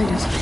find it.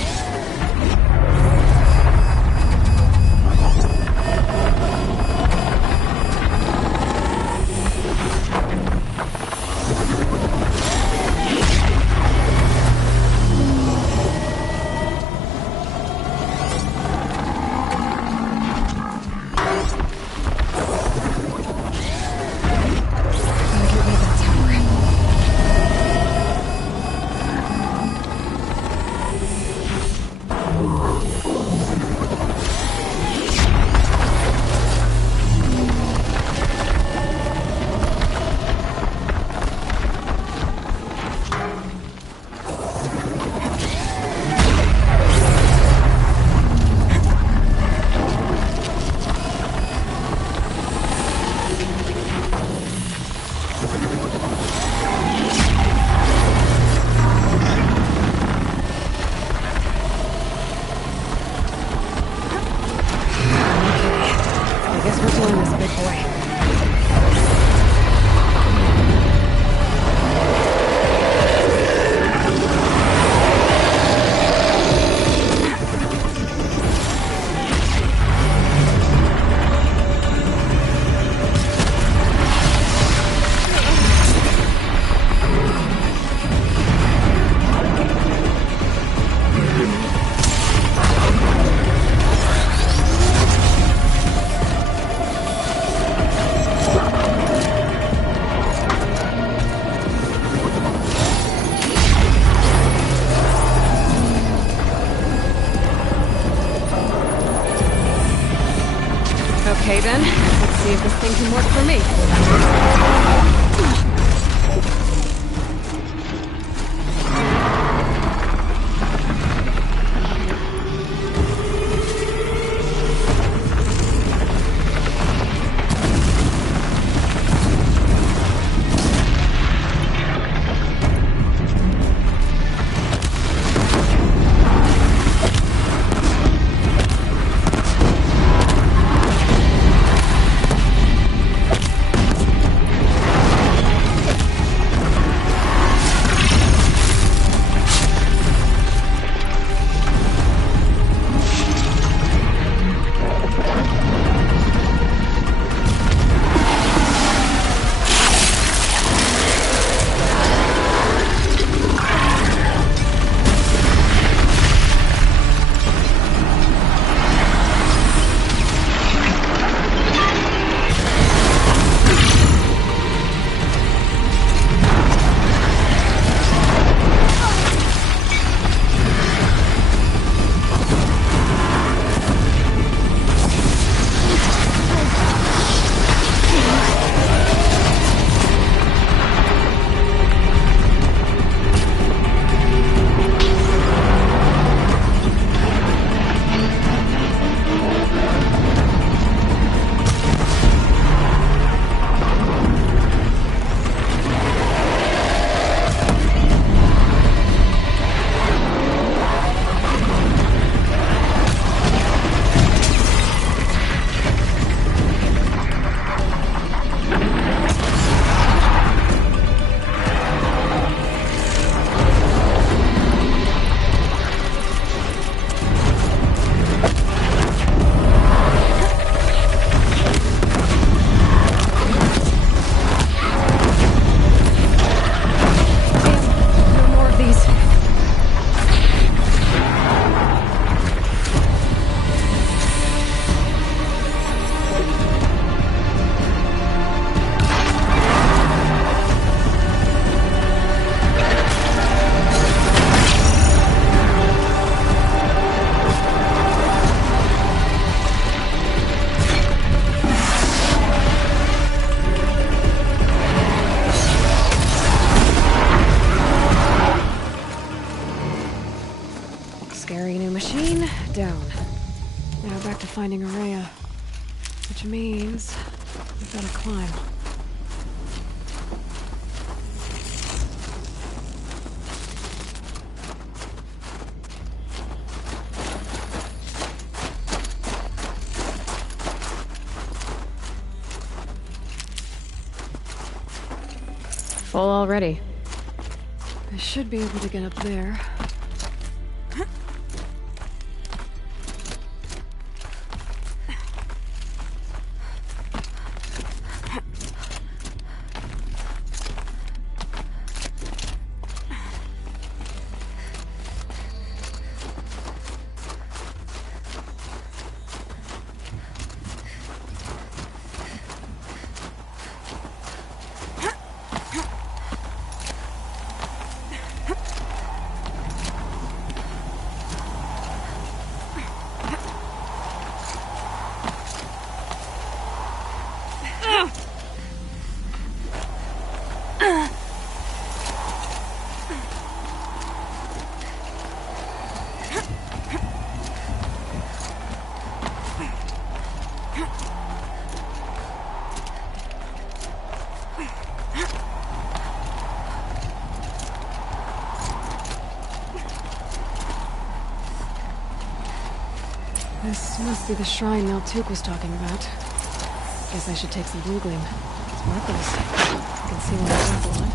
Okay then, let's see if this thing can work for me. Scary new machine, down. Now back to finding Araya. Which means we've got to climb. Full already. I should be able to get up there. This must be the shrine Maltuk was talking about. Guess I should take some blue gleam. Sparkles. I can see when I drink blood.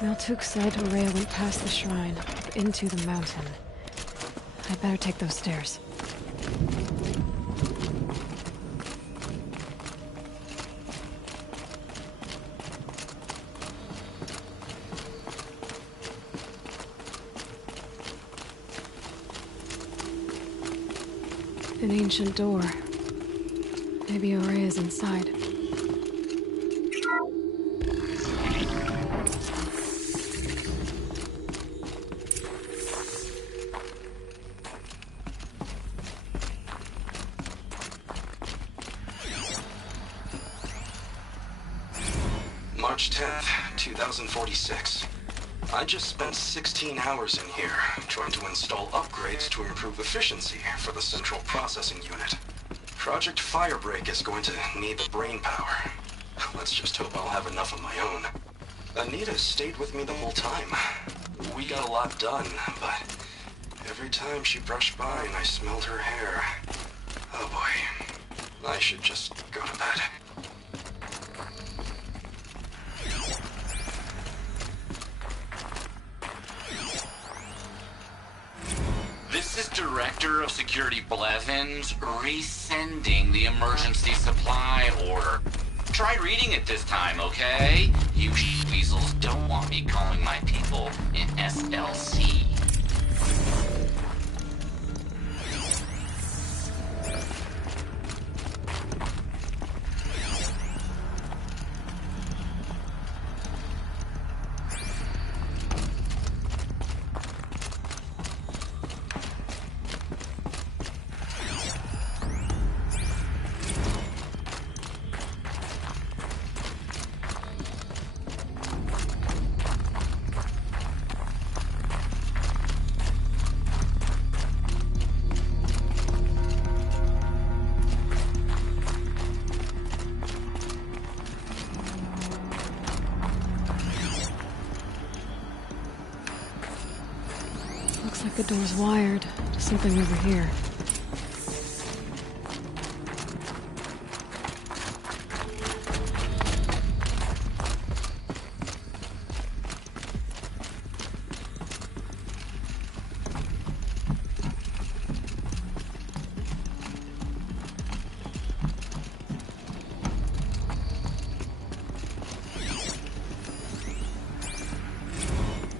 Maltuk said Aurea went past the shrine, up into the mountain. I'd better take those stairs. An ancient door. Maybe Aurea's inside. March 10th, 2046. I just spent 16 hours in here, trying to install upgrades to improve efficiency for the central processing unit. Project Firebreak is going to need the brain power. Let's just hope I'll have enough of my own. Anita stayed with me the whole time. We got a lot done, but every time she brushed by and I smelled her hair... Oh boy. I should just go to bed. This is Director of Security Blevins resending the emergency supply order. Try reading it this time, okay? You weasels don't want me calling my people in SLC. Looks like the door's wired to something over here.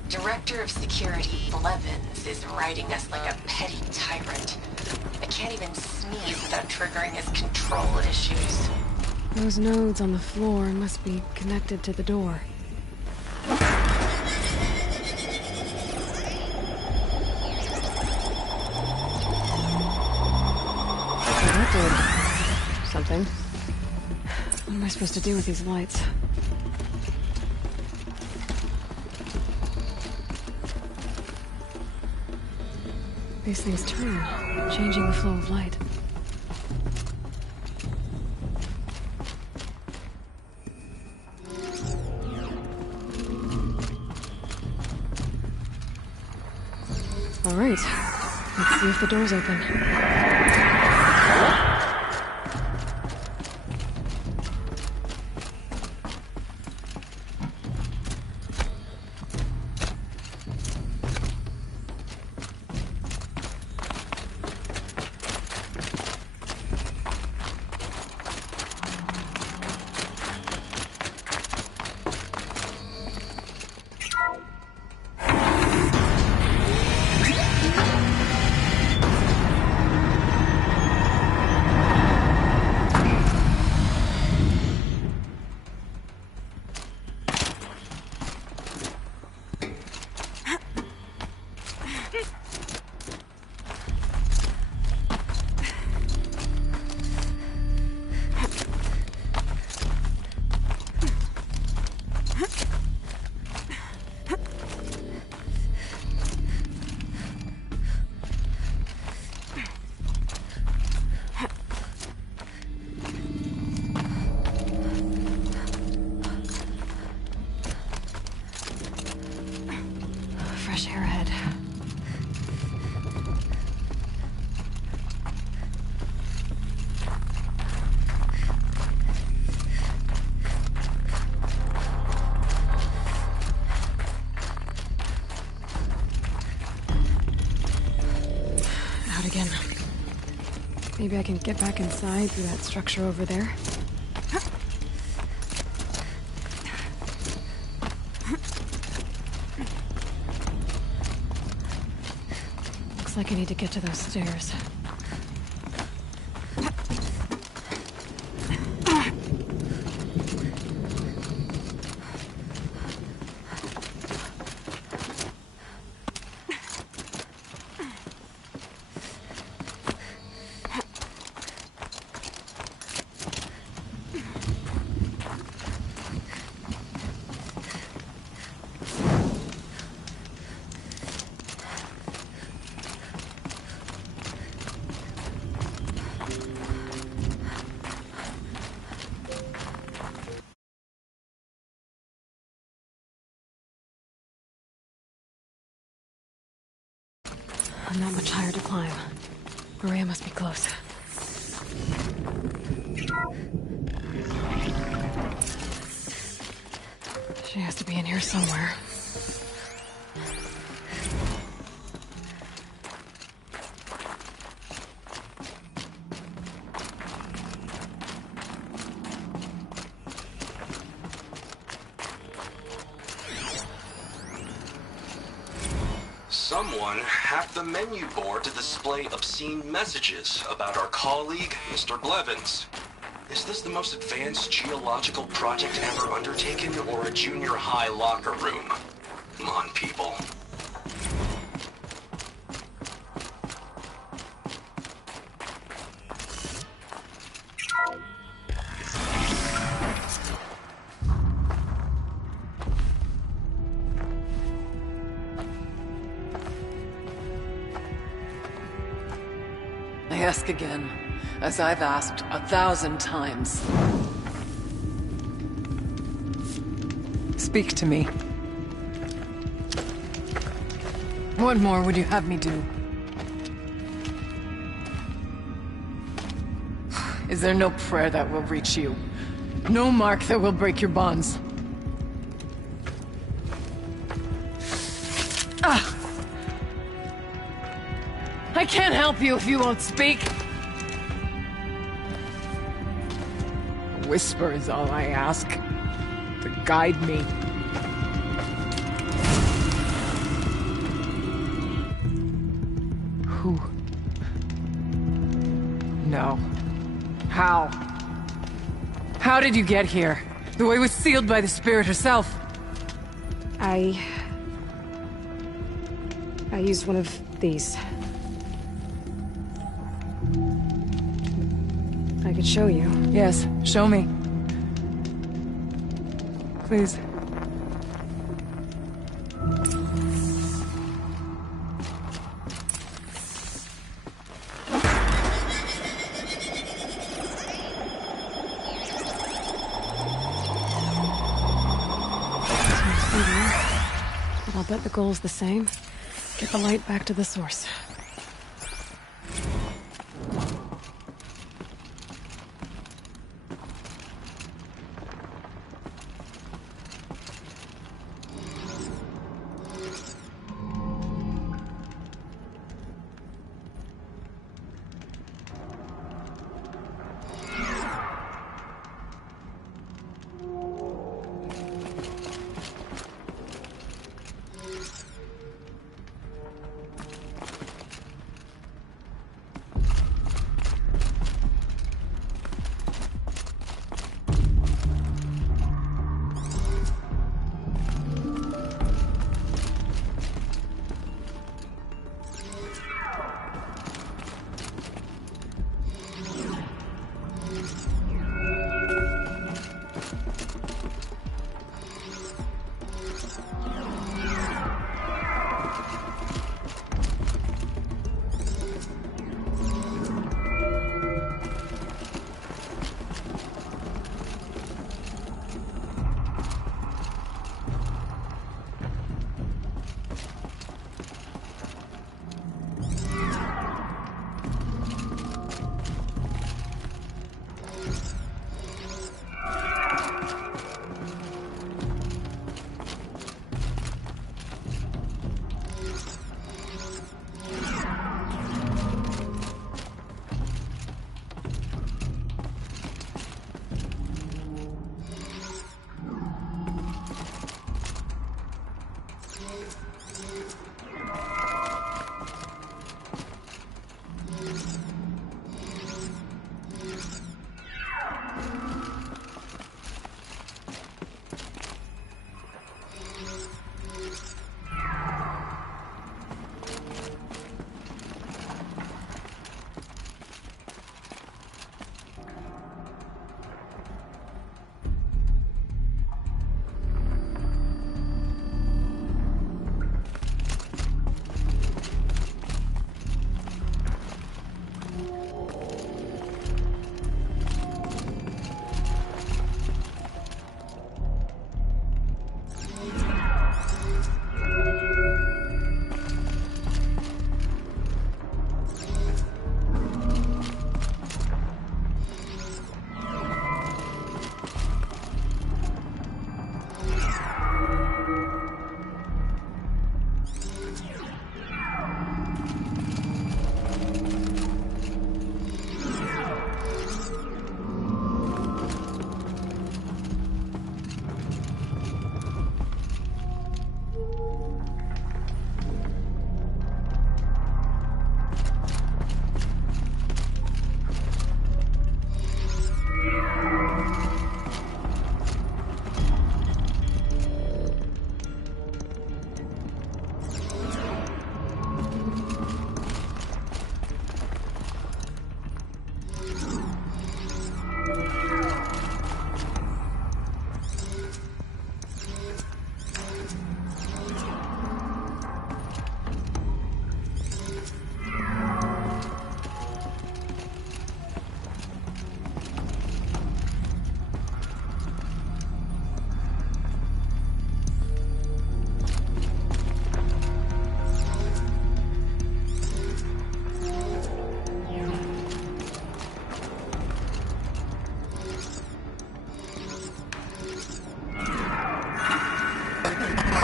Director of Security Blevins is riding us like a petty tyrant. I can't even sneeze without triggering his control issues. Those nodes on the floor must be connected to the door. That did something. What am I supposed to do with these lights? These things turn, changing the flow of light. All right, let's see if the door's open. again. Maybe I can get back inside through that structure over there. Looks like I need to get to those stairs. Not much higher to climb. Maria must be close. She has to be in here somewhere. Someone hacked the menu board to display obscene messages about our colleague, Mr. Blevins. Is this the most advanced geological project ever undertaken, or a junior high locker room? Come on, people. I ask again, as I've asked 1,000 times. Speak to me. What more would you have me do? Is there no prayer that will reach you? No mark that will break your bonds? Ah! I can't help you if you won't speak. A whisper is all I ask, to guide me. Who? No. How? How did you get here? The way was sealed by the spirit herself. I used one of these. I could show you. Yes, show me. Please. But I'll bet the goal's the same. Get the light back to the source.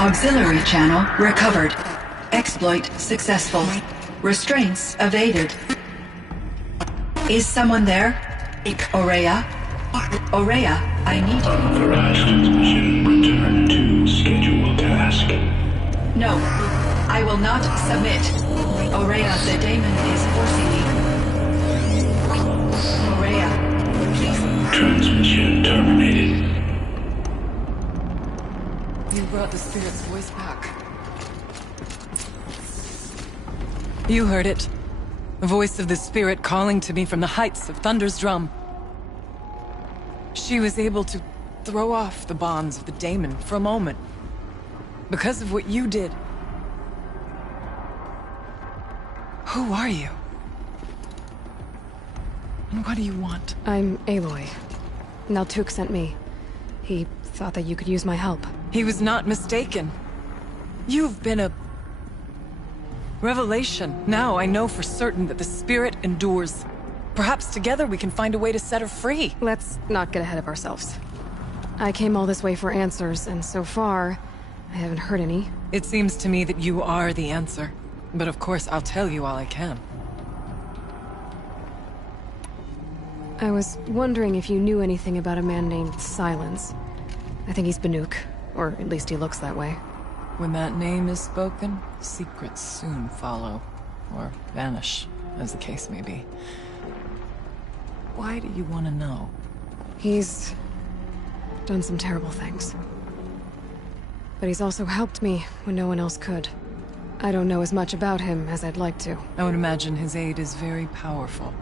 Auxiliary channel recovered. Exploit successful. Restraints evaded. Is someone there? Aurea? Aurea, I need you. Authorized transmission. Return to scheduled task. No, I will not submit. Aurea, the daemon is forcing me. Aurea, please. Transmission terminated. You brought the spirit's voice back. You heard it. The voice of the spirit calling to me from the heights of Thunder's drum. She was able to throw off the bonds of the daemon for a moment. Because of what you did. Who are you? And what do you want? I'm Aloy. Naltuk sent me. He thought that you could use my help. He was not mistaken. You've been a revelation. Now I know for certain that the spirit endures. Perhaps together we can find a way to set her free. Let's not get ahead of ourselves. I came all this way for answers, and so far, I haven't heard any. It seems to me that you are the answer. But of course, I'll tell you all I can. I was wondering if you knew anything about a man named Silence. I think he's Banuk, or at least he looks that way. When that name is spoken, secrets soon follow. Or vanish, as the case may be. Why do you want to know? He's done some terrible things. But he's also helped me when no one else could. I don't know as much about him as I'd like to. I would imagine his aid is very powerful.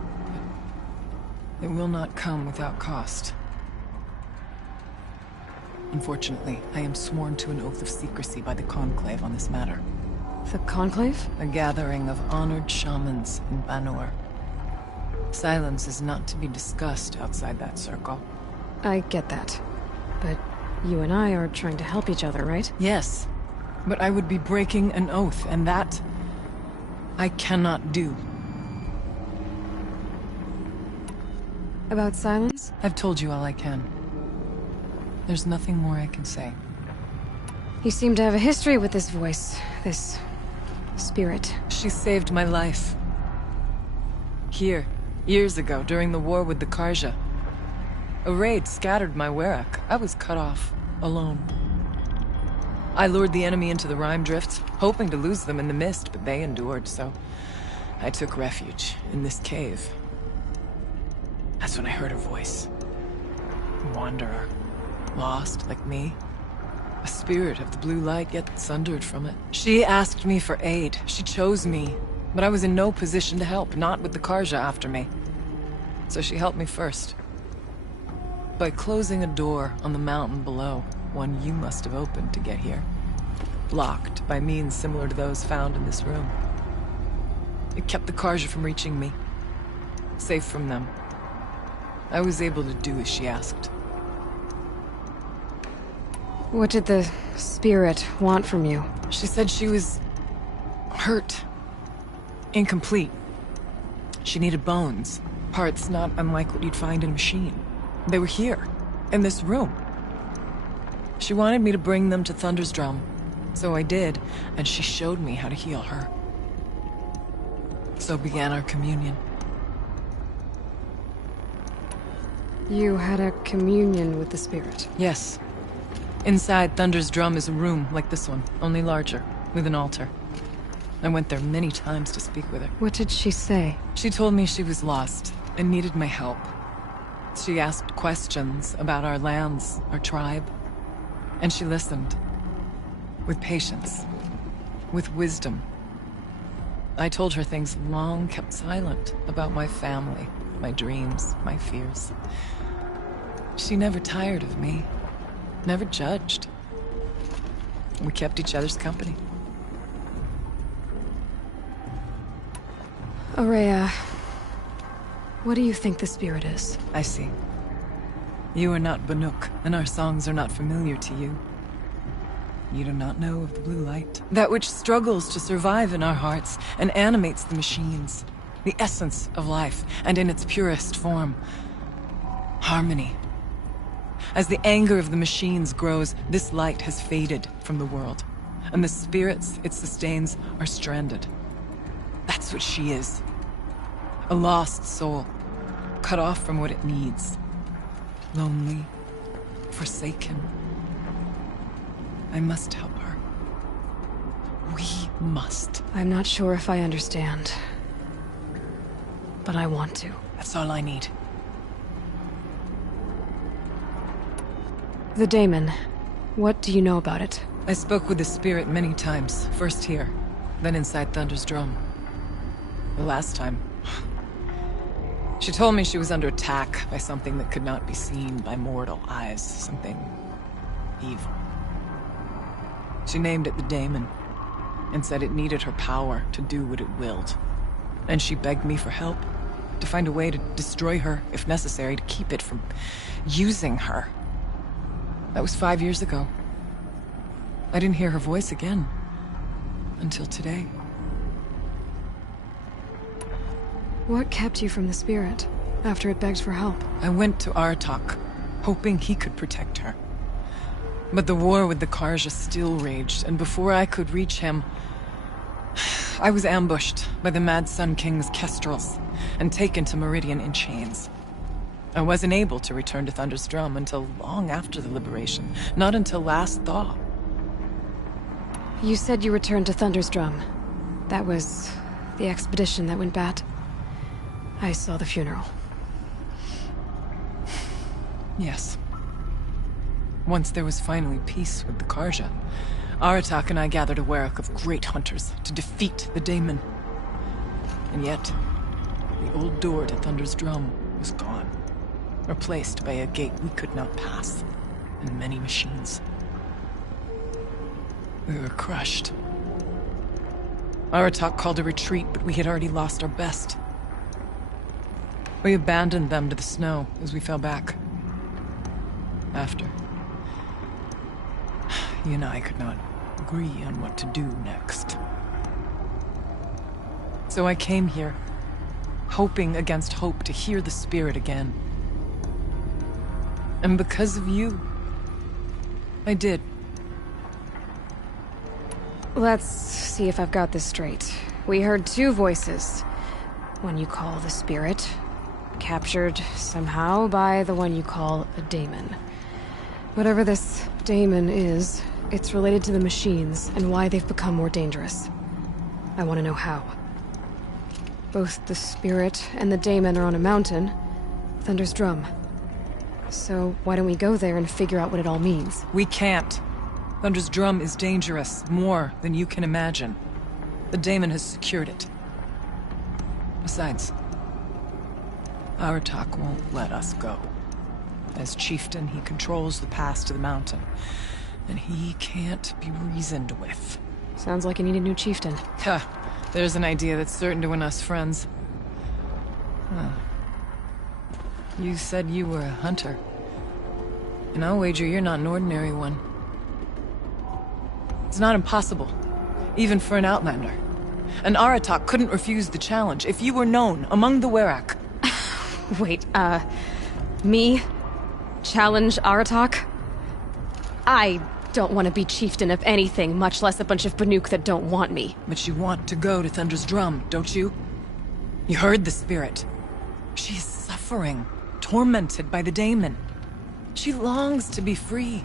But it will not come without cost. Unfortunately, I am sworn to an oath of secrecy by the Conclave on this matter. The Conclave? A gathering of honored shamans in Banor. Silence is not to be discussed outside that circle. I get that. But you and I are trying to help each other, right? Yes. But I would be breaking an oath, and that I cannot do. About Silence? I've told you all I can. There's nothing more I can say. You seem to have a history with this voice, this spirit. She saved my life. Here, years ago, during the war with the Karja. A raid scattered my Werak. I was cut off, alone. I lured the enemy into the Rime Drifts, hoping to lose them in the mist, but they endured, so I took refuge in this cave. That's when I heard her voice. A wanderer. Lost, like me. A spirit of the blue light, yet sundered from it. She asked me for aid. She chose me. But I was in no position to help, not with the Karja after me. So she helped me first. By closing a door on the mountain below, one you must have opened to get here. Locked by means similar to those found in this room. It kept the Karja from reaching me. Safe from them. I was able to do as she asked. What did the spirit want from you? She said she was hurt. Incomplete. She needed bones. Parts not unlike what you'd find in a machine. They were here, in this room. She wanted me to bring them to Thunder's drum. So I did, and she showed me how to heal her. So began our communion. You had a communion with the spirit? Yes. Inside Thunder's drum is a room like this one, only larger, with an altar. I went there many times to speak with her. What did she say? She told me she was lost and needed my help. She asked questions about our lands, our tribe, and she listened. With patience. With wisdom. I told her things long kept silent about my family, my dreams, my fears. She never tired of me. Never judged. We kept each other's company. Aurea, what do you think the spirit is? I see. You are not Banuk, and our songs are not familiar to you. You do not know of the blue light. That which struggles to survive in our hearts and animates the machines. The essence of life, and in its purest form. Harmony. As the anger of the machines grows, this light has faded from the world. and the spirits it sustains are stranded. That's what she is. A lost soul, cut off from what it needs. Lonely, forsaken. I must help her. We must. I'm not sure if I understand. But I want to. That's all I need. The daemon. What do you know about it? I spoke with the spirit many times. First here, then inside Thunder's drum. The last time... She told me she was under attack by something that could not be seen by mortal eyes. Something... evil. She named it the daemon, and said it needed her power to do what it willed. And she begged me for help, to find a way to destroy her, if necessary, to keep it from using her. That was 5 years ago. I didn't hear her voice again. Until today. What kept you from the spirit, after it begged for help? I went to Aratak, hoping he could protect her. But the war with the Karja still raged, and before I could reach him, I was ambushed by the Mad Sun King's kestrels, and taken to Meridian in chains. I wasn't able to return to Thunder's Drum until long after the liberation, not until last thaw. You said you returned to Thunder's Drum. That was the expedition that went bad. I saw the funeral. Yes. Once there was finally peace with the Karja, Aratak and I gathered a Werak of great hunters to defeat the daemon. And yet, the old door to Thunder's Drum was gone, replaced by a gate we could not pass, and many machines. We were crushed. Aratak called a retreat, but we had already lost our best. We abandoned them to the snow as we fell back. After. He and I could not agree on what to do next. So I came here, hoping against hope to hear the spirit again. And because of you, I did. Let's see if I've got this straight. We heard two voices. One you call the spirit, captured somehow by the one you call a daemon. Whatever this daemon is, it's related to the machines and why they've become more dangerous. I want to know how. Both the spirit and the daemon are on a mountain, Thunder's Drum. So why don't we go there and figure out what it all means? We can't. Thunder's Drum is dangerous, more than you can imagine. The daemon has secured it. Besides, Aratak won't let us go. As chieftain, he controls the pass to the mountain, and he can't be reasoned with. Sounds like you need a new chieftain. Ha! There's an idea that's certain to win us friends. Huh. You said you were a hunter. And I'll wager you're not an ordinary one. It's not impossible, even for an outlander. And Aratak couldn't refuse the challenge if you were known among the Werak. Wait, me? Challenge Aratak? I don't want to be chieftain of anything, much less a bunch of Banuk that don't want me. But you want to go to Thunder's Drum, don't you? You heard the spirit. She is suffering, tormented by the daemon. She longs to be free.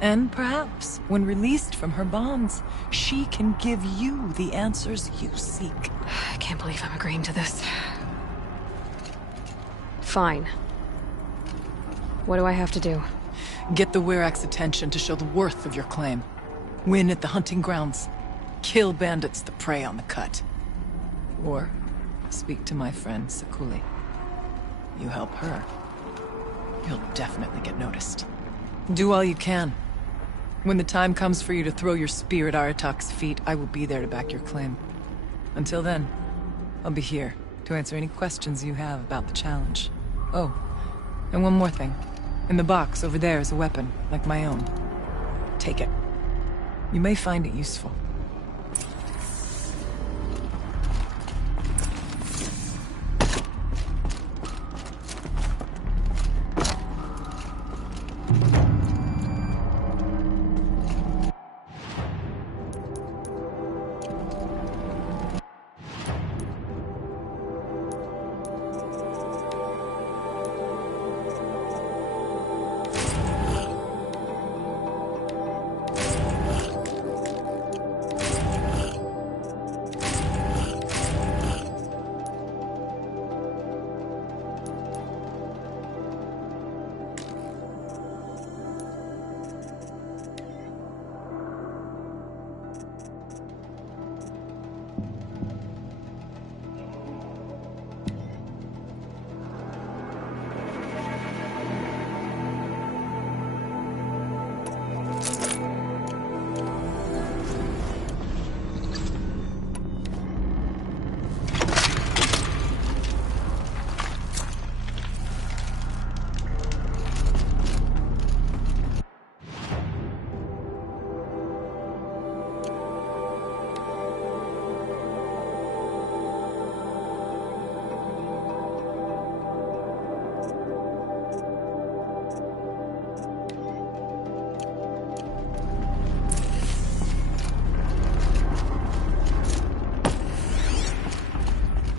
And perhaps, when released from her bonds, she can give you the answers you seek. I can't believe I'm agreeing to this. Fine. What do I have to do? Get the Werak's attention to show the worth of your claim. Win at the hunting grounds. Kill bandits that prey on the cut. Or speak to my friend Sakuli. You help her, you'll definitely get noticed. Do all you can. When the time comes for you to throw your spear at Aratak's feet, I will be there to back your claim. Until then, I'll be here to answer any questions you have about the challenge. Oh, and one more thing. In the box over there is a weapon, like my own. Take it. You may find it useful.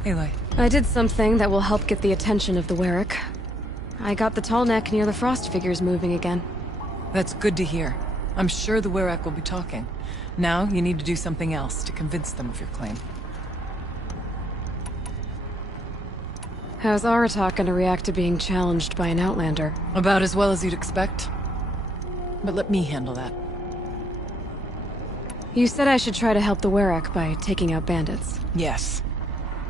Aloy. I did something that will help get the attention of the Werrick. I got the tall neck near the frost figures moving again. That's good to hear. I'm sure the Werrick will be talking. Now, you need to do something else to convince them of your claim. How's Aratak gonna react to being challenged by an Outlander? About as well as you'd expect. But let me handle that. You said I should try to help the Werrick by taking out bandits. Yes.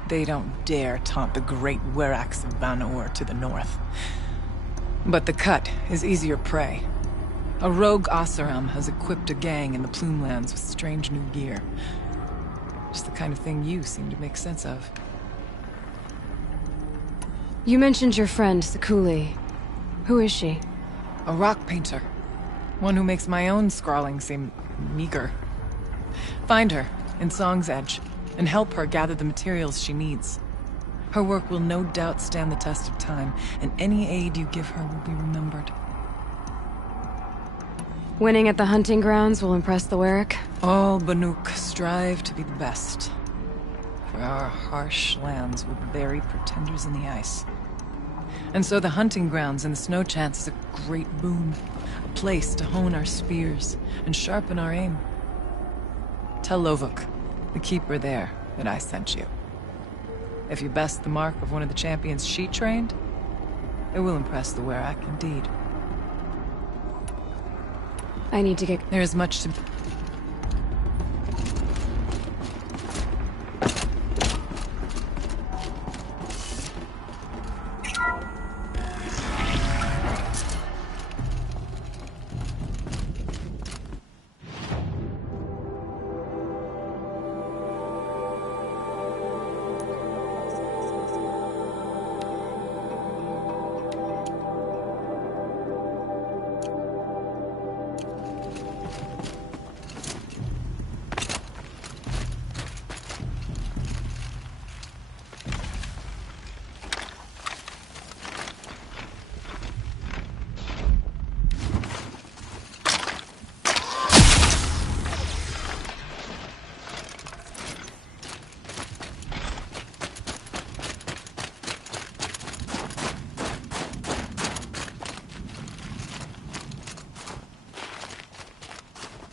They don't dare taunt the great Werracks of Vanor to the north. But the Cut is easier prey. A rogue Oseram has equipped a gang in the Plumelands with strange new gear. Just the kind of thing you seem to make sense of. You mentioned your friend, Sekuli. Who is she? A rock painter. One who makes my own scrawling seem meager. Find her in Song's Edge, and help her gather the materials she needs. Her work will no doubt stand the test of time, and any aid you give her will be remembered. Winning at the hunting grounds will impress the Werrick? All Banuk strive to be the best. For our harsh lands will bury pretenders in the ice. And so the hunting grounds in the snow chance is a great boon. A place to hone our spears and sharpen our aim. Tell Lovuk, the keeper there, that I sent you. If you best the mark of one of the champions she trained, it will impress the Werrick indeed. I need to get... There is much to...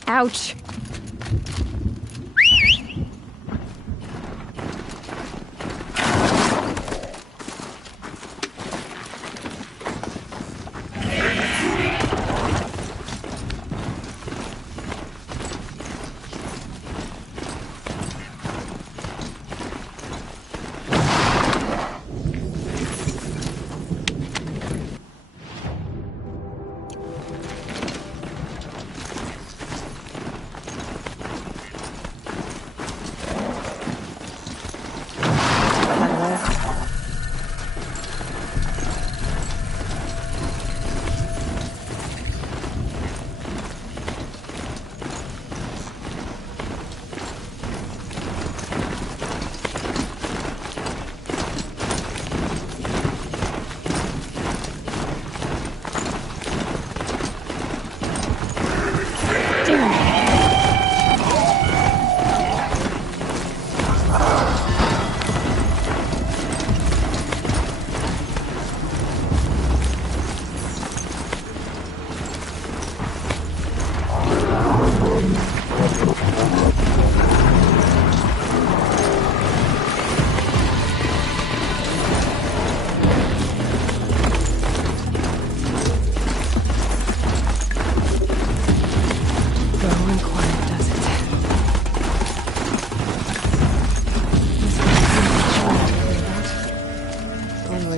Ouch!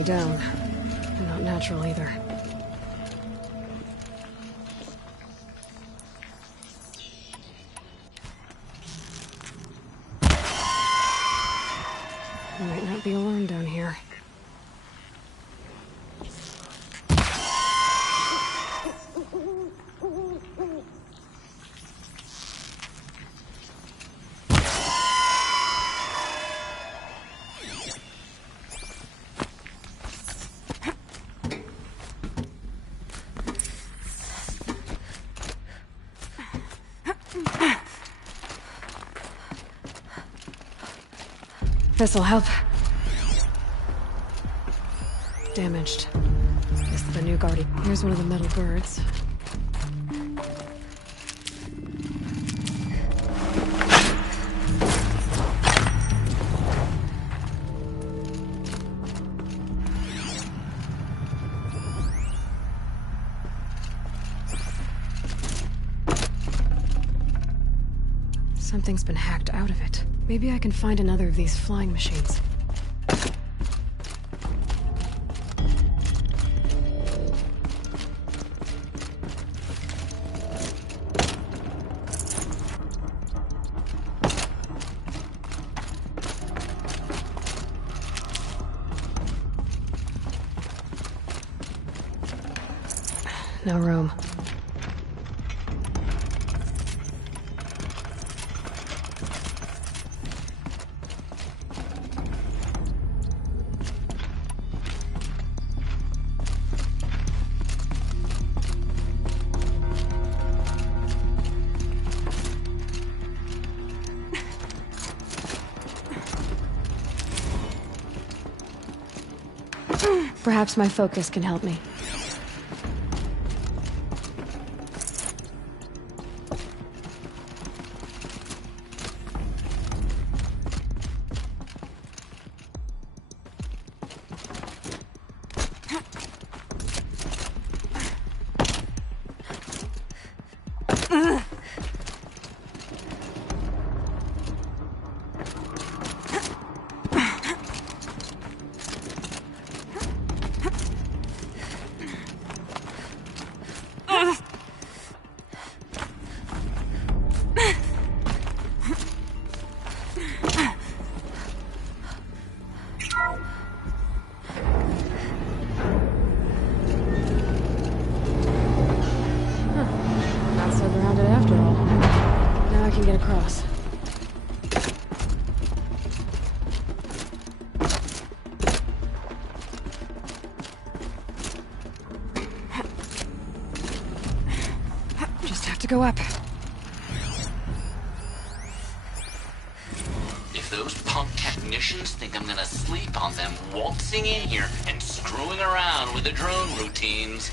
Down. Not natural either. Might not be alone down here. This'll help. damaged. Guess the new guardian. Here's one of the metal birds. Something's been hacked out of it. Maybe I can find another of these flying machines. No room. Perhaps my focus can help me. Across. Just have to go up. If those punk technicians think I'm gonna sleep on them waltzing in here and screwing around with the drone routines,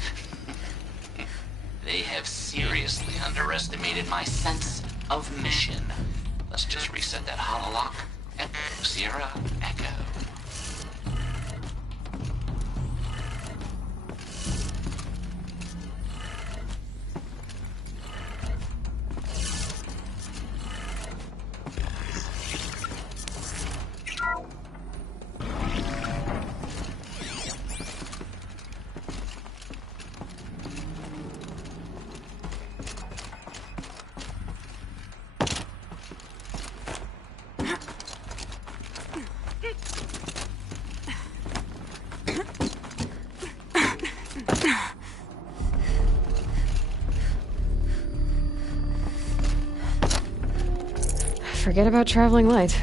they have seriously underestimated my sense of mission. Let's just reset that hololock. Echo, Sierra, Echo. Forget about traveling light.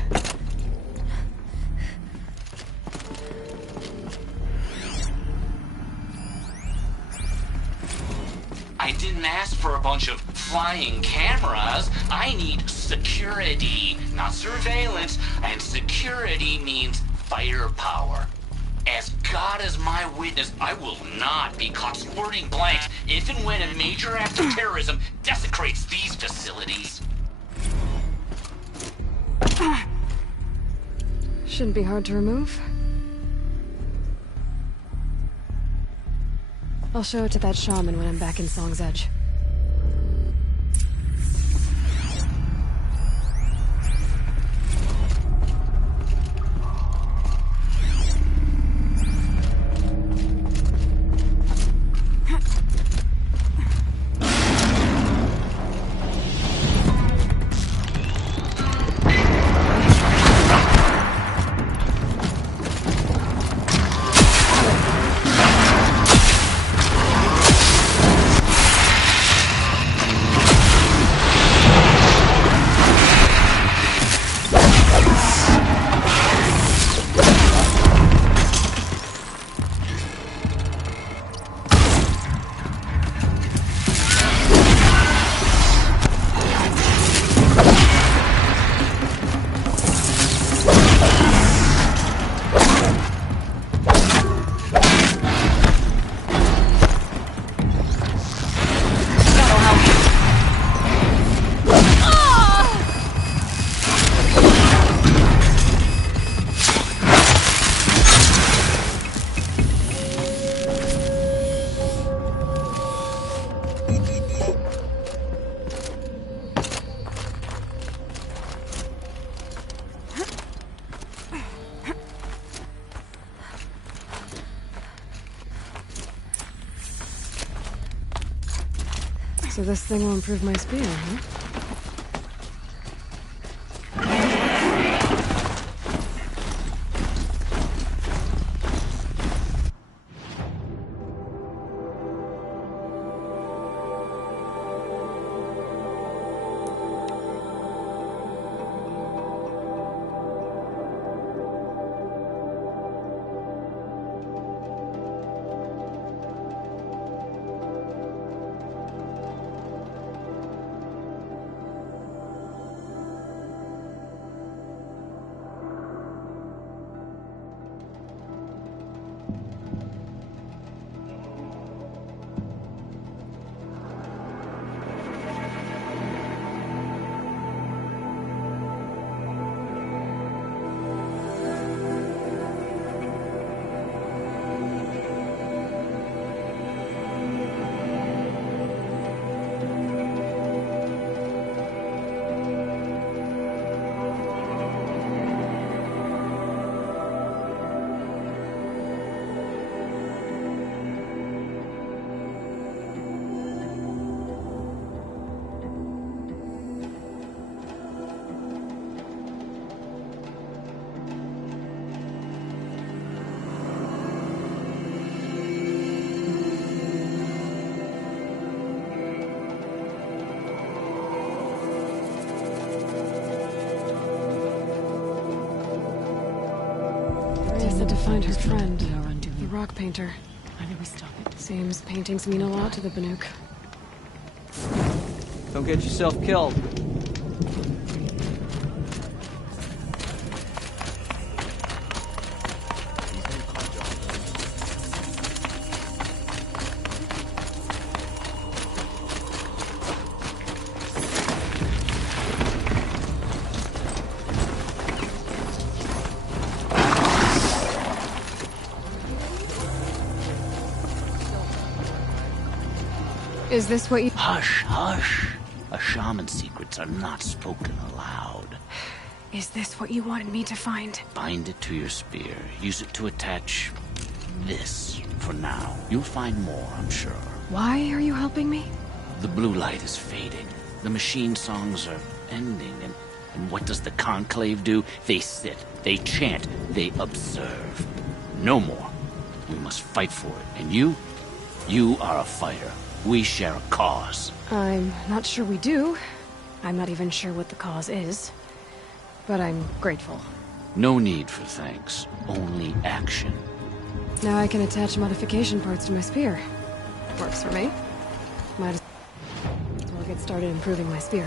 I didn't ask for a bunch of flying cameras. I need security, not surveillance. And security means firepower. As God is my witness, I will not be caught squirting blanks if and when a major act of terrorism desecrates these facilities. Shouldn't be hard to remove. I'll show it to that shaman when I'm back in Song's Edge. So this thing will improve my spear, huh? Said to find her friend, the rock painter. Why did we stop it? Seems paintings mean a lot to the Banuk. Don't get yourself killed. Is this what you... Hush, hush. A shaman's secrets are not spoken aloud. Is this what you wanted me to find? Bind it to your spear. Use it to attach this for now. You'll find more, I'm sure. Why are you helping me? The blue light is fading. The machine songs are ending. And what does the conclave do? They sit, they chant, they observe. No more. We must fight for it. And you are a fighter. We share a cause. I'm not sure we do. I'm not even sure what the cause is. But I'm grateful. No need for thanks. Only action. Now I can attach modification parts to my spear. Works for me. Might as well get started improving my spear.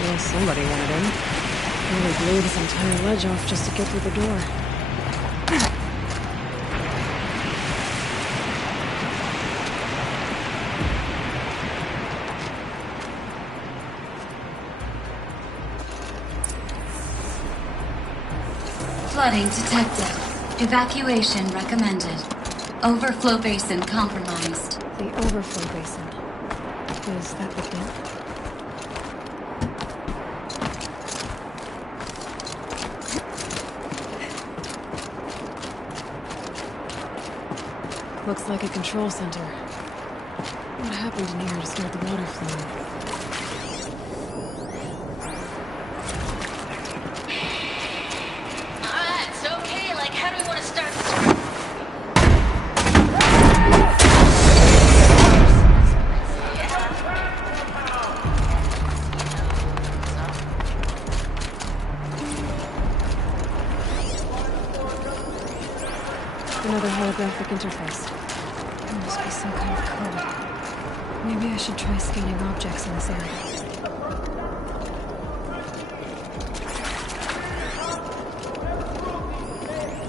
Well, somebody wanted in. Really blew this entire ledge off just to get through the door. Flooding detected. Evacuation recommended. Overflow basin compromised. The overflow basin. Is that the thing? Looks like a control center. What happened in here to start the water flowing? It's okay. Like, how do we want to start? Another holographic interface. There must be some kind of code. Maybe I should try scanning objects in this area.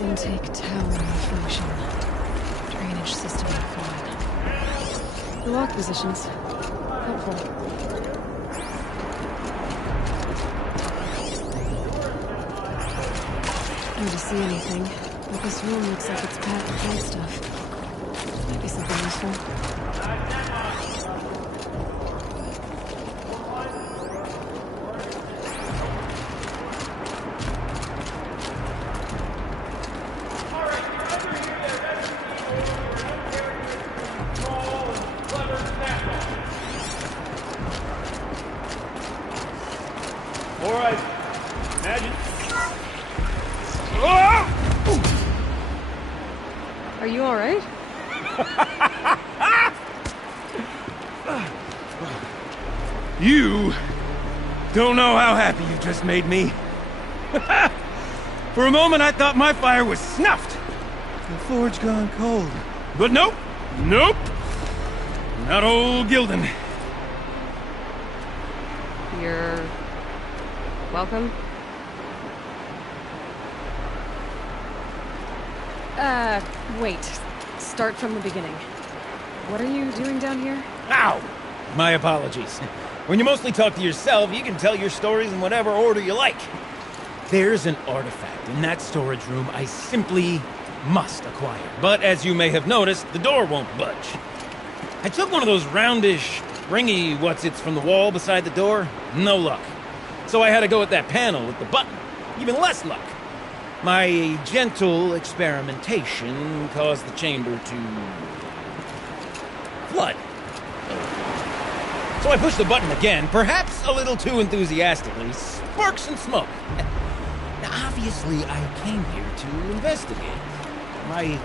Intake tower malfunction. Drainage system offline. The lock positions. Helpful. Hard to see anything, but this room looks like it's packed with old stuff. Might be something useful. Are you alright? You don't know how happy you just made me. For a moment, I thought my fire was snuffed. The forge gone cold. But nope. Nope. Not old Gildan. You're... welcome? Wait. Start from the beginning. What are you doing down here? Ow! My apologies. When you mostly talk to yourself, you can tell your stories in whatever order you like. There's an artifact in that storage room I simply must acquire. But as you may have noticed, the door won't budge. I took one of those roundish, ringy what's-its from the wall beside the door. No luck. So I had to go with that panel with the button. Even less luck. My gentle experimentation caused the chamber to flood. So I pushed the button again, perhaps a little too enthusiastically. Sparks and smoke. Now, obviously, I came here to investigate. My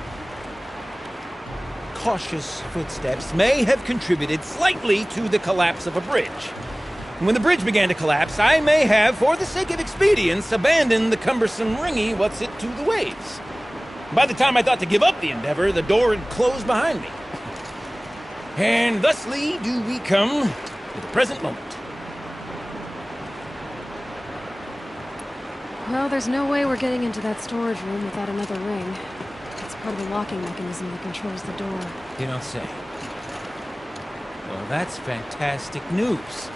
cautious footsteps may have contributed slightly to the collapse of a bridge. When the bridge began to collapse, I may have, for the sake of expedience, abandoned the cumbersome ringy what's-it to the waves. By the time I thought to give up the endeavor, the door had closed behind me. And thusly do we come to the present moment. Well, there's no way we're getting into that storage room without another ring. It's part of the locking mechanism that controls the door. You don't say. Well, that's fantastic news.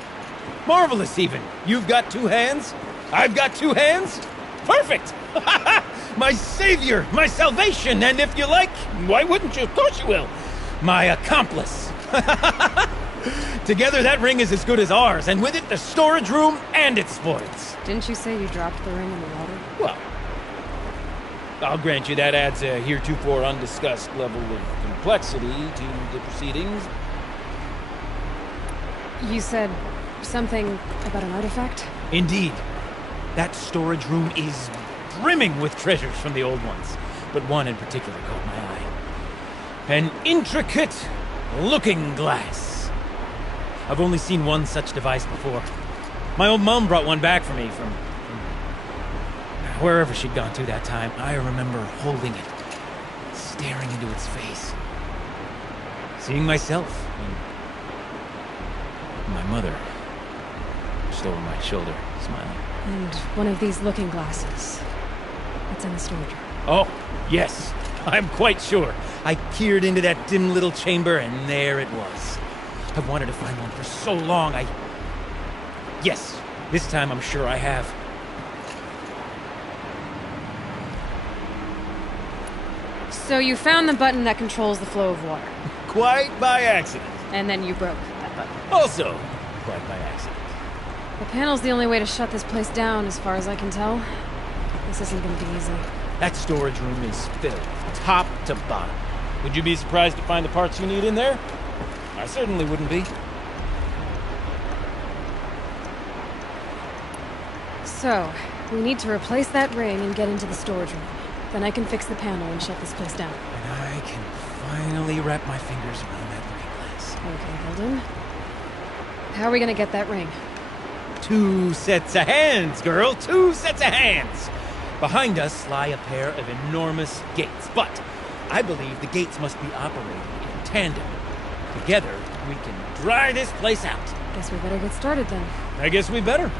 Marvelous, even. You've got two hands. I've got two hands. Perfect! My savior, my salvation, and if you like, why wouldn't you? Of course you will. My accomplice. Together, that ring is as good as ours, and with it, the storage room and its spoils. Didn't you say you dropped the ring in the water? Well, I'll grant you that adds a heretofore undiscussed level of complexity to the proceedings. You said something about an artifact? Indeed. That storage room is brimming with treasures from the old ones, but one in particular caught my eye. An intricate looking glass. I've only seen one such device before. My old mum brought one back for me from wherever she'd gone to that time. I remember holding it, staring into its face. Seeing myself and my mother just over my shoulder, smiling. And one of these looking glasses. It's in the storage room. Oh, yes. I'm quite sure. I peered into that dim little chamber, and there it was. I've wanted to find one for so long, Yes, this time I'm sure I have. So you found the button that controls the flow of water. Quite by accident. And then you broke that button. Also, quite by accident. The panel's the only way to shut this place down, as far as I can tell. This isn't gonna be easy. That storage room is filled, top to bottom. Would you be surprised to find the parts you need in there? I certainly wouldn't be. So, we need to replace that ring and get into the storage room. Then I can fix the panel and shut this place down. And I can finally wrap my fingers around that looking glass. Okay, Hilden. How are we gonna get that ring? 2 sets of hands, girl! 2 sets of hands! Behind us lie a pair of enormous gates, but I believe the gates must be operated in tandem. Together, we can dry this place out. Guess we better get started then. I guess we better.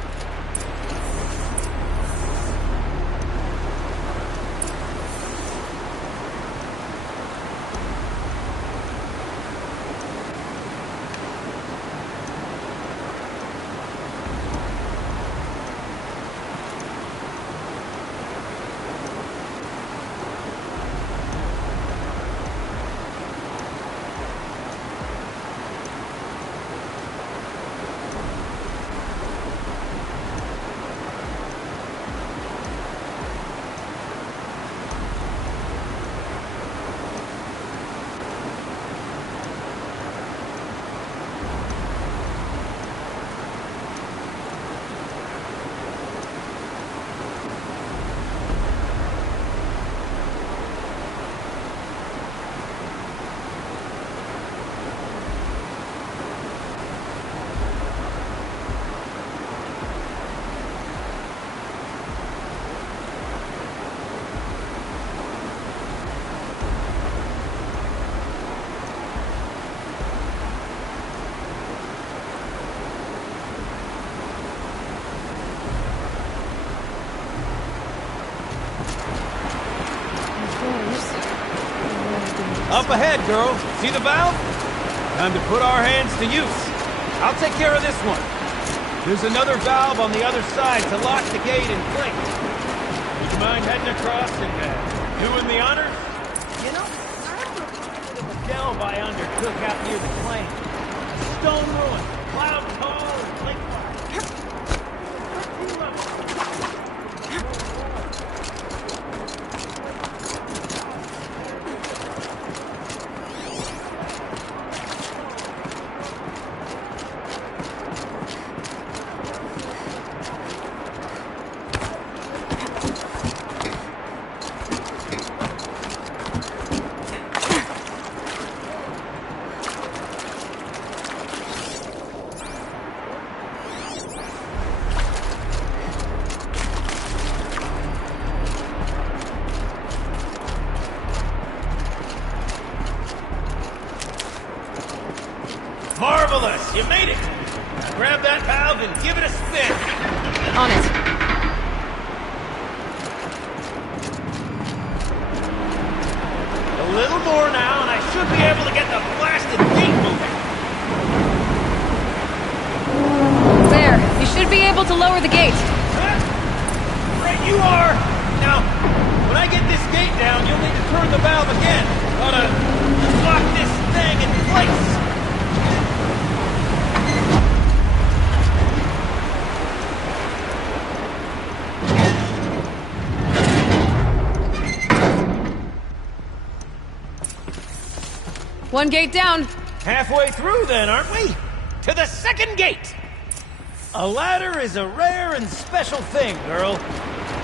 Up ahead, girl. See the valve? Time to put our hands to use. I'll take care of this one. There's another valve on the other side to lock the gate in place. Would you mind heading across and doing the honors? You know, I remember a bit of a delve I undertook out near the claim. Stone ruin, cloud tall, and lake fire. Marvelous! You made it! Now grab that valve and give it a spin! On it. A little more now, and I should be able to get the blasted gate moving! There. You should be able to lower the gate. Right you are! Now, when I get this gate down, you'll need to turn the valve again. Ought to lock this thing in place! One gate down. Halfway through then, aren't we? To the second gate! A ladder is a rare and special thing, girl.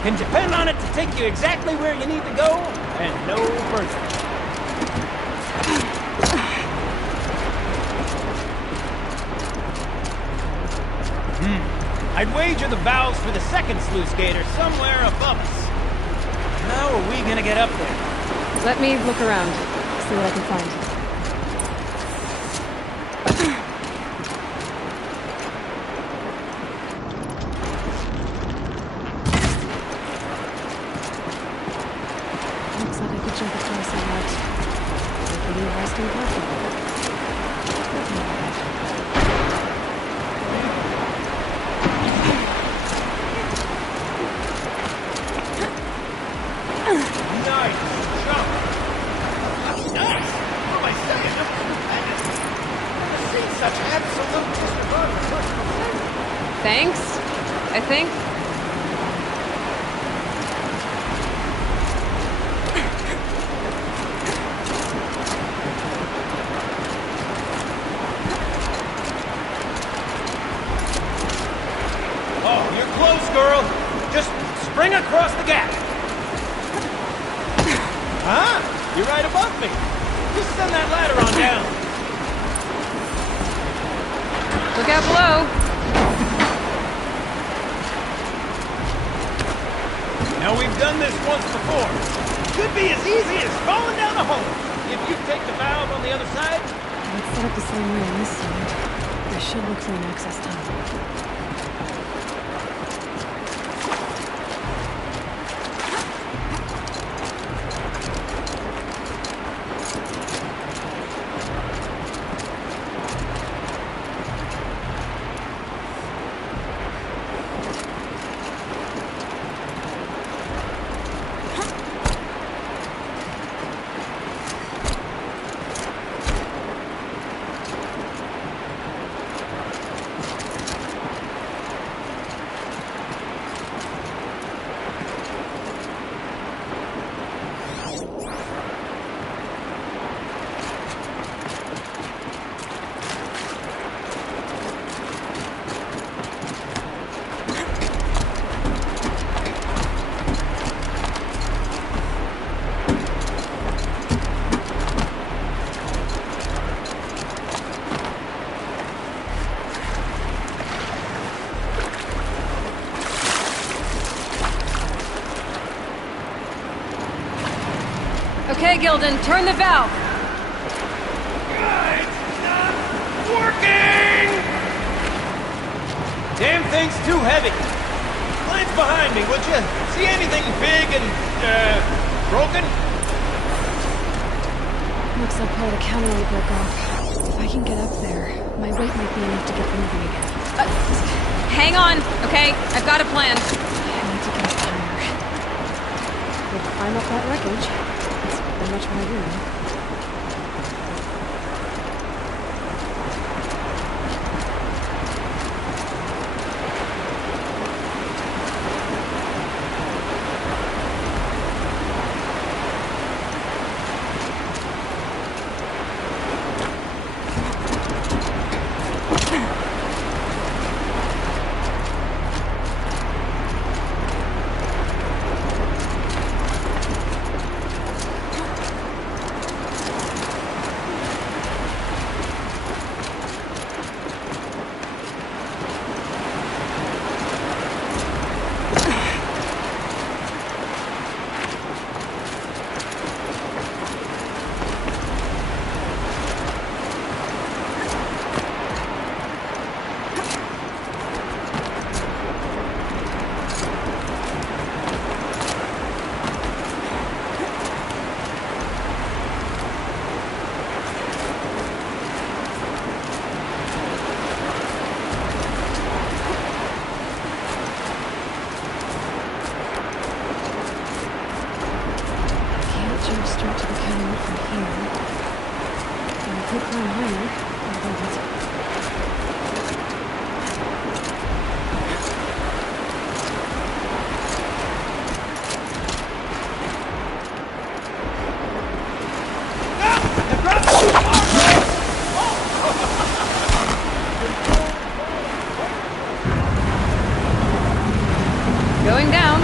Can depend on it to take you exactly where you need to go, and no further. I'd wager the valves for the second sluice gate are somewhere above us. How are we gonna get up there? Let me look around, see what I can find. Looks like I could jump across that light. Making you resting comfortable. Nice jump! Nice! What am I saying? I've never seen such absolute disregard for personal safety. Thanks, I think. Oh, you're close, girl. Just spring across the gap. Huh? You're right above me. Just send that ladder on down. Look out below. Now, we've done this once before. Could be as easy as falling down a hole. If you take the valve on the other side. Let's set up the same way on this side. I should look for an access tunnel. Okay, Gilden, turn the valve. It's not working! Damn thing's too heavy. Glance behind me, would you? See anything big and, broken? Looks like part of the counterweight broke off. If I can get up there, my weight might be enough to get moving again. Hang on, okay? I've got a plan. I need to get up higher. We'll climb up that wreckage. That's pretty much what I do. Going down.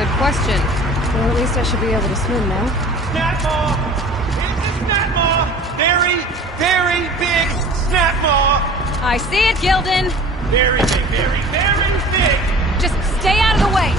Good question. Well, at least I should be able to swim now. Snap maw! It's a snap maw! Very, very big snap maw! I see it, Gildan! Very big, very, very big! Just stay out of the way!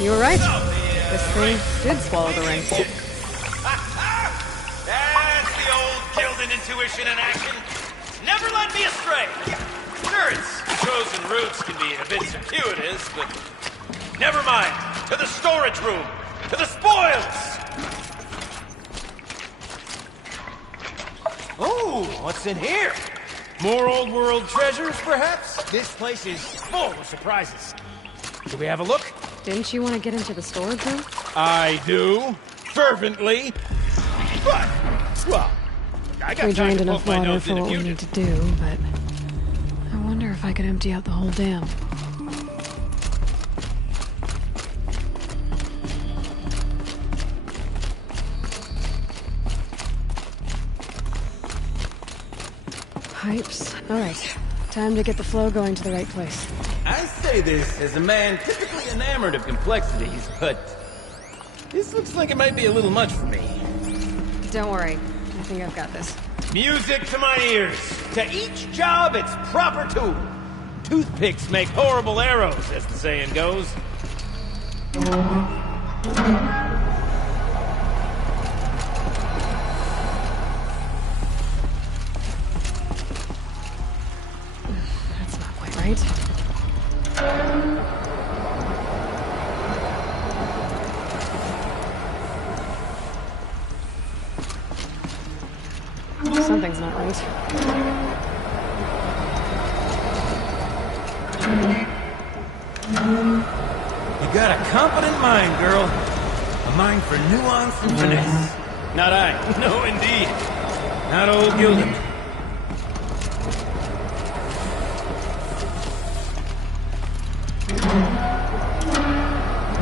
You were right. This thing did swallow the ring. That's the old Gildan intuition in action. Never led me astray. Sure, its chosen routes can be a bit circuitous, but never mind. To the storage room. To the spoils. Oh, what's in here? More old world treasures, perhaps? This place is full of surprises. Should we have a look? Didn't you want to get into the storage room? I do. Fervently. But, well, I got We time drained to enough poke my water nose for in what if we you need did. to do, but I wonder if I could empty out the whole dam. Pipes. All right. Time to get the flow going to the right place. I say this as a man typically enamored of complexities, but this looks like it might be a little much for me. Don't worry. I think I've got this. Music to my ears. To each job, its proper tool. Toothpicks make horrible arrows, as the saying goes. That's not quite right. Something's not right. You got a competent mind, girl. A mind for nuance and finesse. Not I. No, indeed. Not old Gildan.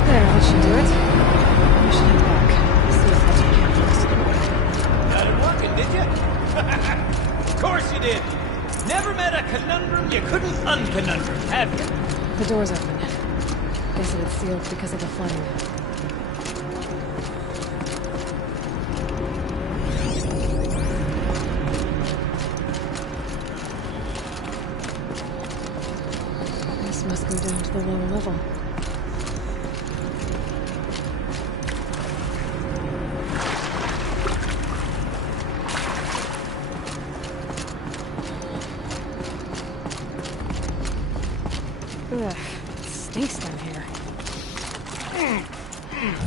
There, that should do it. I should head back. See if that's what happens. Got it working, did you? Of course you did. Never met a conundrum you couldn't unconundrum, have you? The door's open. Guess it's sealed because of the flooding. This must go down to the lower level. Ugh, it stinks down here.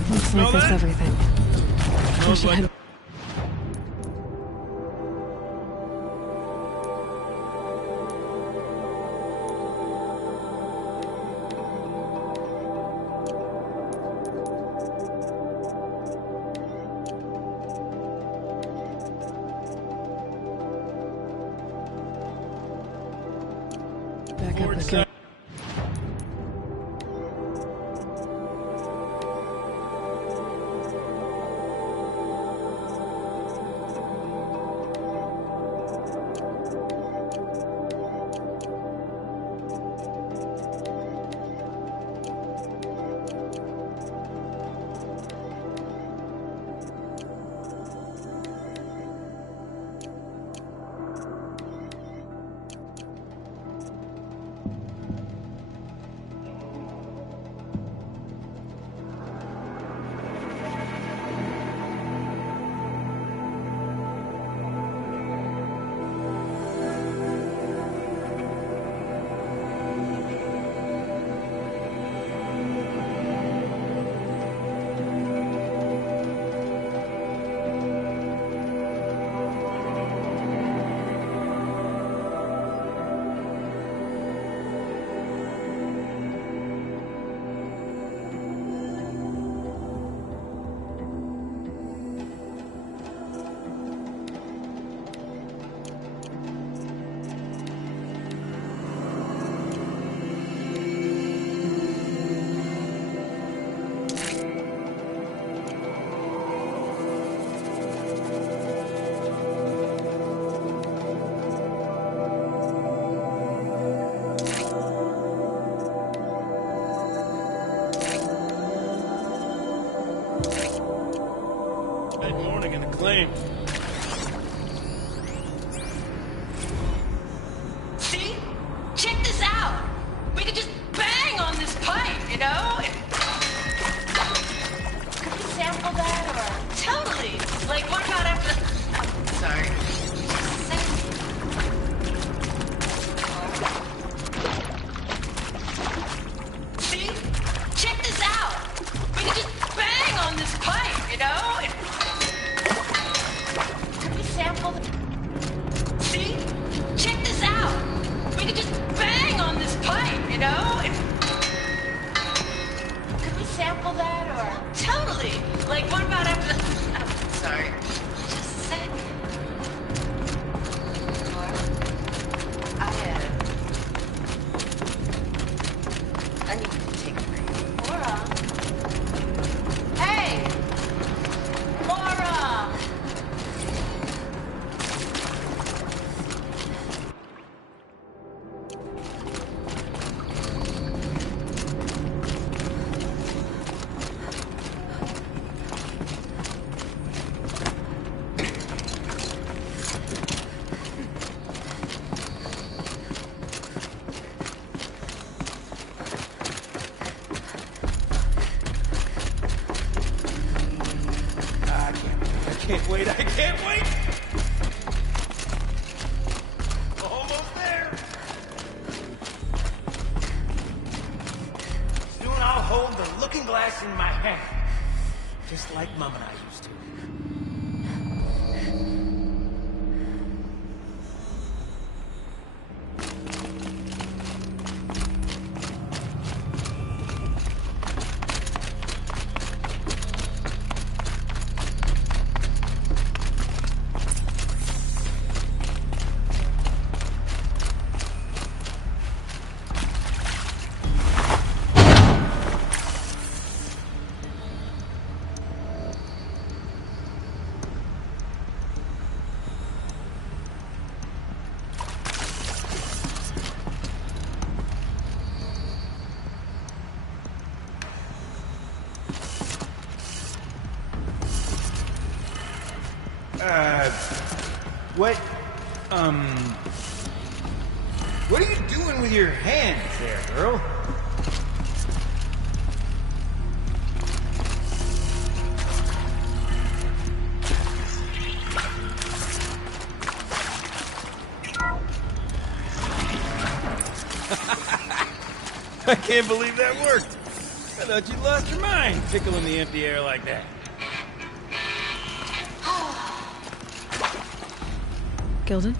Looks like that's everything. I should head. Back up again. Good morning and acclaim. See? Check this out! We could just bang on this pipe, you know? Could we sample that or... Totally! Like, what about after the... Oh, sorry. See? Check this out! We could just bang on this pipe, you know? Could we sample the... See? Check this out! We could just bang on this pipe, you know? Could we sample that or... Totally! Like, what about after the... Oh, sorry. Just a sec. I need to take a break. Laura! Hey! Laura! I can't wait! Almost there! Soon I'll hold the looking glass in my hand. Just like Mom and I used to. What are you doing with your hands there, girl? I can't believe that worked. I thought you lost your mind, tickling the empty air like that. Gilden?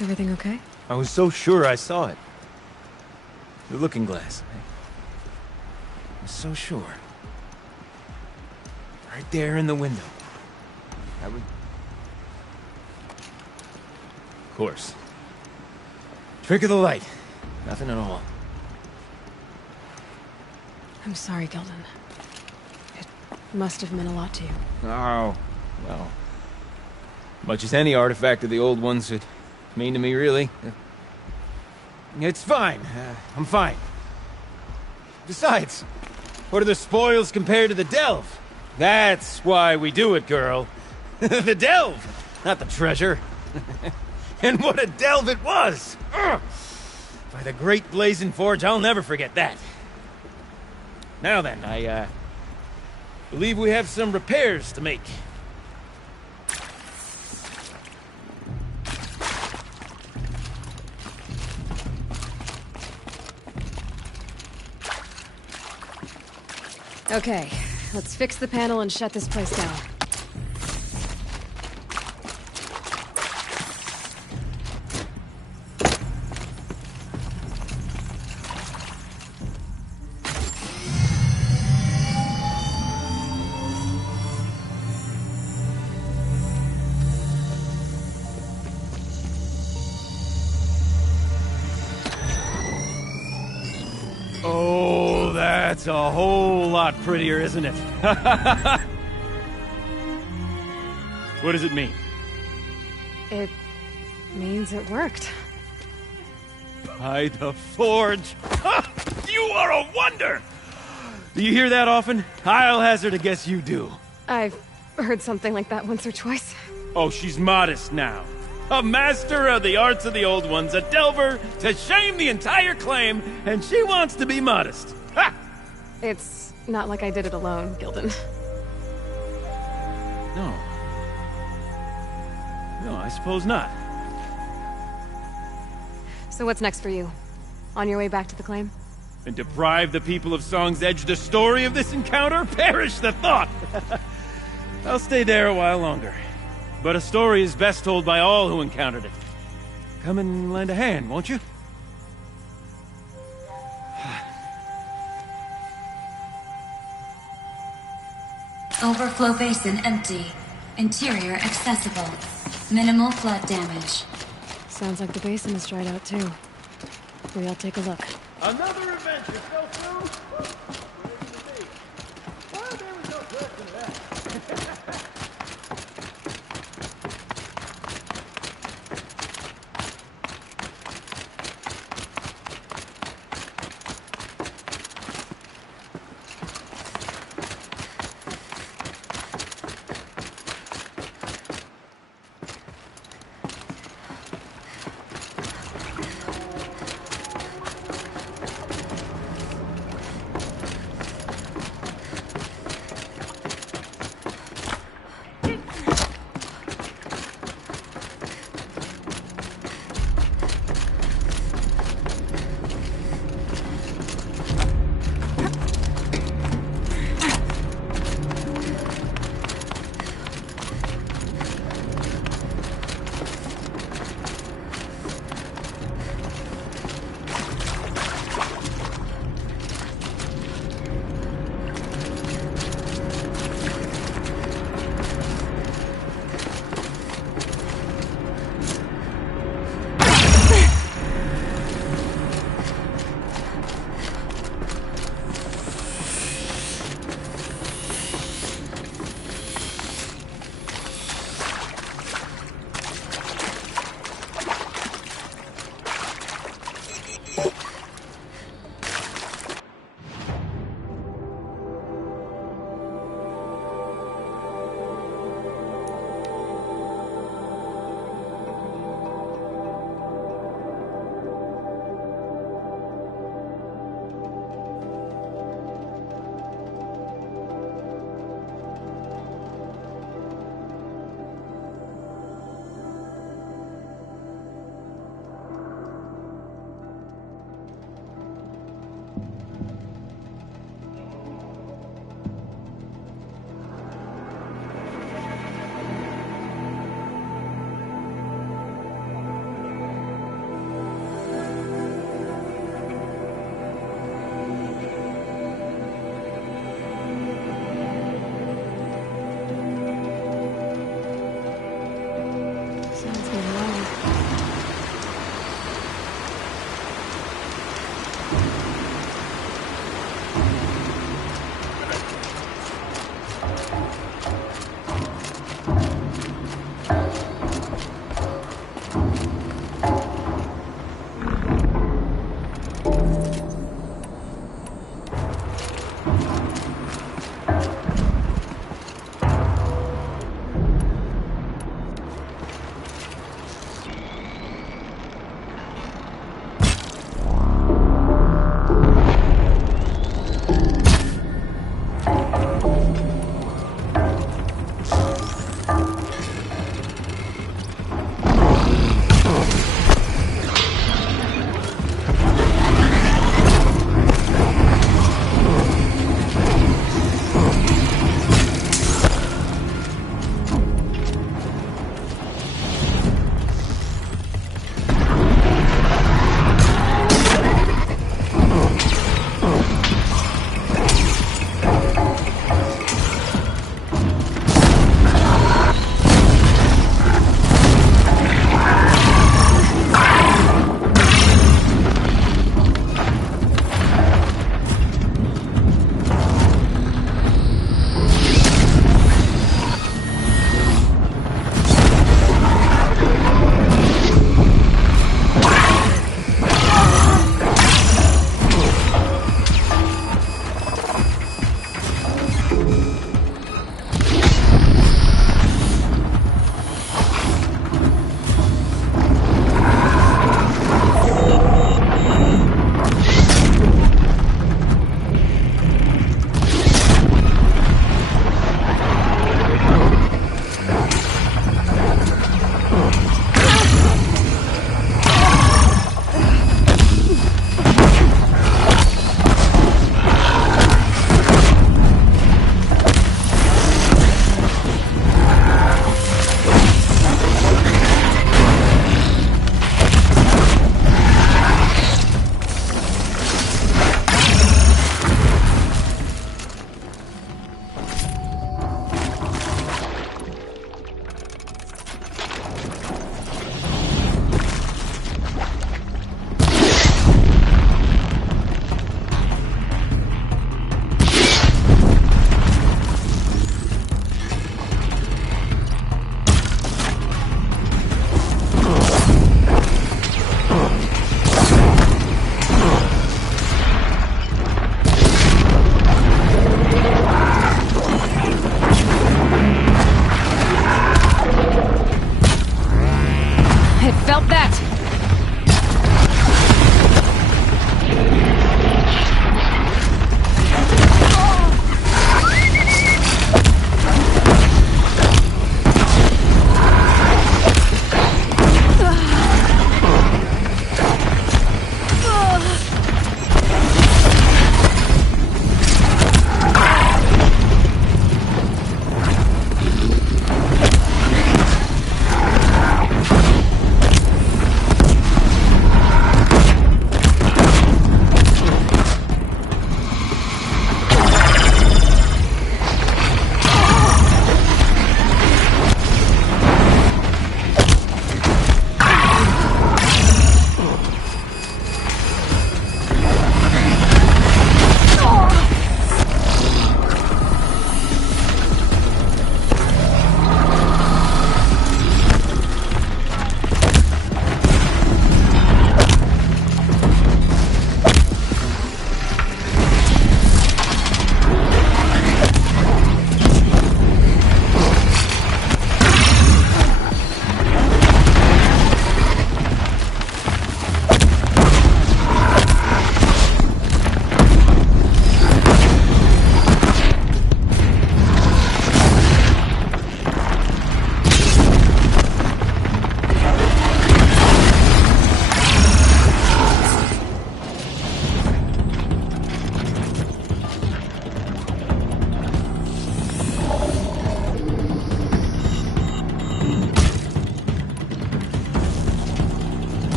Everything okay? I was so sure I saw it. The looking glass. I was so sure. Right there in the window. I would... Of course. Trick of the light. Nothing at all. I'm sorry, Gilden. It must have meant a lot to you. Oh, well. Much as any artifact of the old ones would mean to me, really. It's fine. I'm fine. Besides, what are the spoils compared to the delve? That's why we do it, girl. The delve, not the treasure. And what a delve it was! Ugh. By the great blazing forge, I'll never forget that. Now then, I believe we have some repairs to make. Okay, let's fix the panel and shut this place down. Oh, that's a whole lot prettier, isn't it? What does it mean? It means it worked. By the forge! You are a wonder! Do you hear that often? I'll hazard a guess you do. I've heard something like that once or twice. Oh, she's modest now. A master of the arts of the old ones, a delver to shame the entire claim, and she wants to be modest. Ha! It's not like I did it alone, Gildan. No. No, I suppose not. So what's next for you? On your way back to the claim? And deprive the people of Song's Edge the story of this encounter? Perish the thought! I'll stay there a while longer. But a story is best told by all who encountered it. Come and lend a hand, won't you? Overflow basin empty. Interior accessible. Minimal flood damage. Sounds like the basin is dried out too. Maybe I'll take a look. Another adventure fell through? Where did it be? Well, there was no question of that.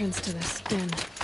entrance to this den.